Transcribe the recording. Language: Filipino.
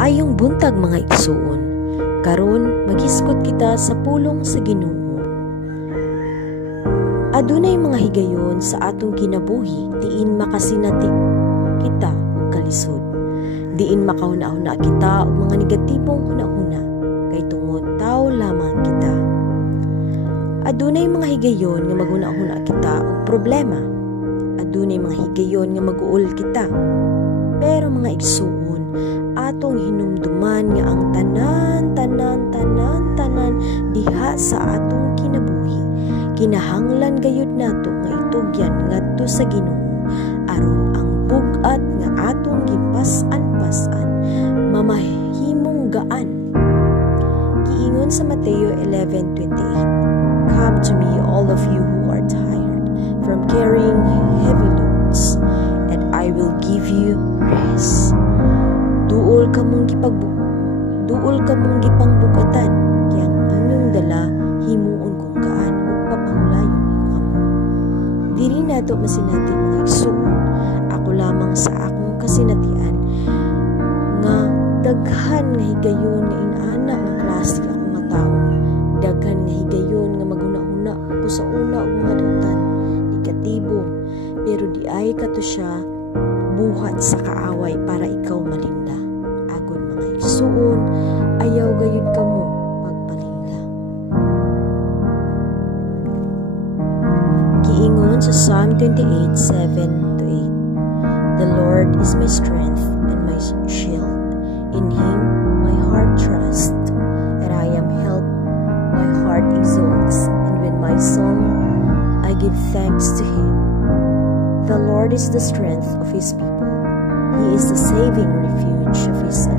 Maayong buntag mga igsuon. Karon magisgot kita sa pulong sa Ginoo. Adunay mga higayon sa atong kinabuhi diin makasinati kita og kalisod. Diin makahuna-huna kita og mga negatibong hunahuna kay tungod tao lamang kita. Adunay mga higayon nga maghuna-huna kita og problema. Adunay mga higayon nga mag-uol kita. Pero mga igsuon, atong hinumduman nga ang tanan diha sa atong kinabuhi kinahanglan gayud nato nga itugyan ngadto sa Ginoo aron ang bugat nga atong gipas-an mamahimong gaan. Giingon sa Mateo 11:28, "Come to me, all of you who are tired from carrying heavy loads, and I will give you rest." Duol ka mong gipangbugatan kayang inyong dala himuon kong kaan ug papahulayon ko kamo. Dili nato masinati mga igsuon, ako lamang sa akong kasinatian nga daghan nga higayon nga inaana nga klase ako nga tao. Daghan nga higayon nga maghuna-huna ko sa una og mga dautan, negatibo, pero di ay kato siya buhat sa kaaway para ikaw malinda. Agon mga igsuon, ayaw gayud kamo pagpalinda. Giingon sa Psalm 28:7-8, "The Lord is my strength and my shield. In Him my heart trusts, and I am helped. My heart exults, and with my song I give thanks to Him. The Lord is the strength of His people. He is the saving refuge of His